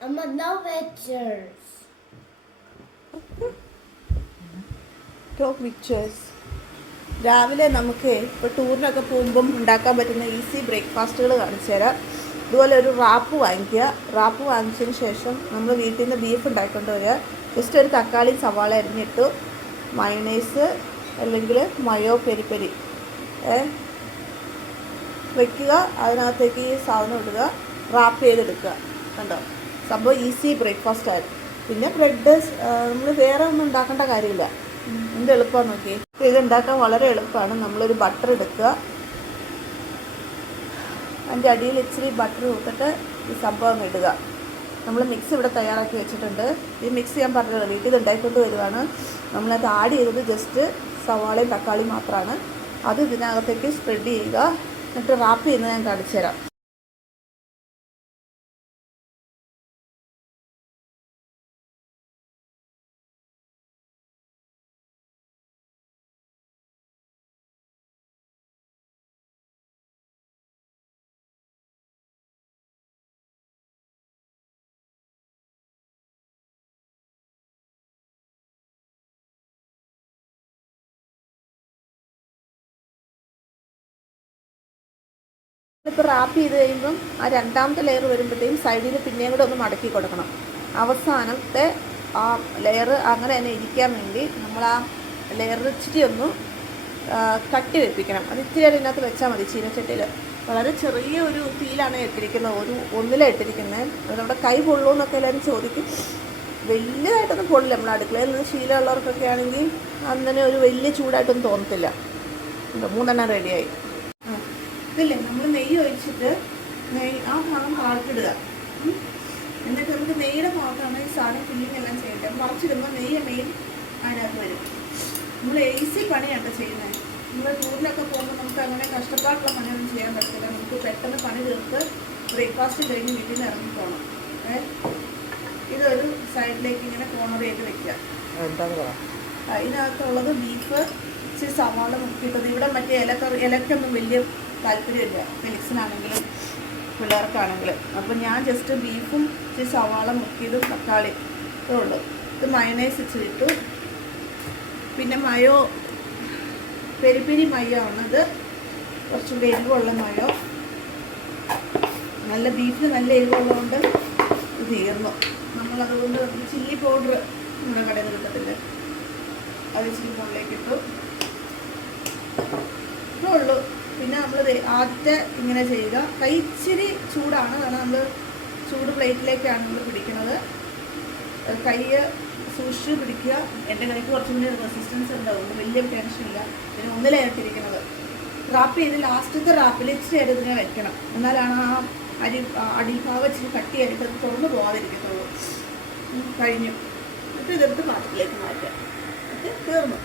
No pictures. Top pictures. രാവിലെ നമുക്ക് ഇപ്പോൾ ടൂറിനൊക്കെ പോകുമ്പം ഉണ്ടാക്കാൻ പറ്റുന്ന ഈസി ബ്രേക്ക്ഫാസ്റ്റുകൾ കാണിച്ചു തരാം. ഇതുപോലെ ഒരു റാപ്പ് വാങ്ങിക്കുക. റാപ്പ് വാങ്ങിച്ചതിന് ശേഷം നമ്മൾ വീട്ടിൽ നിന്ന് ബീഫ് ഉണ്ടാക്കിക്കൊണ്ട് വരിക. ജസ്റ്റ് ഒരു തക്കാളി സവാള അരിഞ്ഞിട്ടു, മയോണൈസ് അല്ലെങ്കിൽ മയോ പെരി പെരി വയ്ക്കുക. അതിനകത്തേക്ക് ഈ സാധനം ഇടുക, റാപ്പ് ചെയ്തെടുക്കുക. കണ്ടോ, സംഭവം ഈസി ബ്രേക്ക്ഫാസ്റ്റ് ആയിരുന്നു. പിന്നെ ബ്രെഡ് നമ്മൾ വേറെ ഒന്നും ഉണ്ടാക്കേണ്ട കാര്യമില്ല. എന്ത് എളുപ്പമാണ് നോക്കി. ഇത് ഉണ്ടാക്കാൻ വളരെ എളുപ്പമാണ്. നമ്മളൊരു ബട്ടർ എടുക്കുക, അതിൻ്റെ അടിയിൽ ഇച്ചിരി ബട്ടർ കൊടുത്തിട്ട് ഈ സംഭവം ഇടുക. നമ്മൾ മിക്സ് ഇവിടെ തയ്യാറാക്കി വെച്ചിട്ടുണ്ട്. ഈ മിക്സ് ഞാൻ പറഞ്ഞത് വീട്ടിൽ ഇത് ഉണ്ടാക്കിക്കൊണ്ട് വരുവാണ്. നമ്മളത് ആഡ് ചെയ്തത് ജസ്റ്റ് സവാളയും തക്കാളിയും മാത്രമാണ്. അത് ഇതിനകത്തേക്ക് സ്പ്രെഡ് ചെയ്യുക. എന്നിട്ട് റാപ്പ് ചെയ്യുന്നത് ഞാൻ കാണിച്ചു തരാം. ഇപ്പോൾ റാപ്പ് ചെയ്ത് കഴിയുമ്പം ആ രണ്ടാമത്തെ ലെയർ വരുമ്പോഴത്തേക്കും സൈഡിൽ പിന്നെയും കൂടെ ഒന്ന് മടക്കി കൊടുക്കണം. അവസാനത്തെ ആ ലെയർ അങ്ങനെ തന്നെ ഇരിക്കാൻ വേണ്ടി നമ്മൾ ആ ലെയർ ഇച്ചിരി ഒന്ന് കട്ടി വെപ്പിക്കണം. അത് ഇച്ചിരി അതിനകത്ത് വെച്ചാൽ മതി. ചീനച്ചട്ടിയിൽ വളരെ ചെറിയ ഒരു തീയിലാണ് ഇട്ടിരിക്കുന്നത്, ഒന്നിലാണ് ഇട്ടിരിക്കുന്നത്. അത് നമ്മുടെ കൈ പൊള്ളുമെന്നൊക്കെ എല്ലാവരും ചോദിക്കും. വലിയതായിട്ടൊന്നും പൊള്ളില്ല. നമ്മൾ അടുക്കളയിൽ നിന്ന് ശീലമുള്ളവർക്കൊക്കെ ആണെങ്കിൽ അങ്ങനെ ഒരു വലിയ ചൂടായിട്ടൊന്നും തോന്നത്തില്ല. മൂന്നെണ്ണം റെഡിയായി. ഇതില്ലേ, നമ്മൾ നെയ്യ് ഒഴിച്ചിട്ട് ആ ഭാഗം താഴ്ത്തിടുക. എന്നിട്ട് നമുക്ക് നെയ്യുടെ ഭാഗത്താണ് ഈ സാധനം ഫില്ലിങ് എല്ലാം ചെയ്യേണ്ടത്. മറിച്ചിടുമ്പോൾ നെയ്യ് മെയിൻ അതിനകത്ത് വരും. നമ്മൾ ഈസി പണിയാണ് ചെയ്യുന്നത്. നമ്മൾ ടൂറിലൊക്കെ പോകുമ്പോൾ നമുക്ക് അങ്ങനെ കഷ്ടപ്പാടുള്ള പണിയൊന്നും ചെയ്യാൻ പറ്റില്ല. നമുക്ക് പെട്ടെന്ന് പണി തീർത്ത് ബ്രേക്ക്ഫാസ്റ്റ് കഴിഞ്ഞ് വീട്ടിൽ നിന്ന് ഇറങ്ങി പോകണം. ഇതൊരു സൈഡിലേക്ക് ഇങ്ങനെ കോർണർ ചെയ്ത് വെക്കുക. അതിനകത്തുള്ളത് ബീഫ്, ഇച്ചിരി സവാള മുക്കിയിട്ടത്. ഇവിടെ മറ്റേ ഇലക്കൊന്നും വലിയ താല്പര്യമില്ല ഫെലിക്സിനാണെങ്കിലും പിള്ളേർക്കാണെങ്കിലും. അപ്പം ഞാൻ ജസ്റ്റ് ബീഫും ഇച്ചിരി സവാള മുക്കിയതും തക്കാളി ഇതേ ഉള്ളൂ. ഇത് മയോണൈസ് ഇച്ചിരി ഇട്ടു. പിന്നെ മയോ പെരി പെരി മയോ ആണത്, കുറച്ചുകൂടി എരിവുള്ള മയോ. നല്ല ബീഫിന് നല്ല എരിവുള്ളതുകൊണ്ട് ഇത് തീർന്നു. നമ്മളതുകൊണ്ട് ചില്ലി പൗഡർ നമ്മുടെ കടയിൽ നിന്ന് കിട്ടത്തില്ല, അത് ഇച്ചിരി മുകളിലേക്ക് ഇട്ടു. ഇത്രേ ഉള്ളൂ. പിന്നെ നമ്മൾ ആദ്യത്തെ ഇങ്ങനെ ചെയ്യുക. കൈ ഇച്ചിരി ചൂടാണ്, കാരണം നമ്മൾ ചൂട് പ്ലേറ്റിലേക്കാണ് നമ്മൾ പിടിക്കുന്നത്. കൈ സൂക്ഷിച്ച് പിടിക്കുക. എൻ്റെ കൈക്ക് കുറച്ചും കൂടി റെസിസ്റ്റൻസ് ഉണ്ടാവും, വലിയ ടെൻഷനില്ല. പിന്നെ ഒന്നിലായിട്ടിരിക്കുന്നത് റാപ്പ് ചെയ്ത് ലാസ്റ്റത്തെ റാപ്പിൽ ഇച്ചിരി നേരം ഇതിനെ വെക്കണം. എന്നാലാണ് ആ അടിഭാഗം ഇച്ചിരി കട്ടിയായിട്ട് അത് തുറന്നു പോകാതിരിക്കത്തുള്ളൂ. കഴിഞ്ഞു. എന്നിട്ട് ഇതെടുത്ത് പാത്രത്തിലേക്ക് മാറ്റുക. തീർന്നു.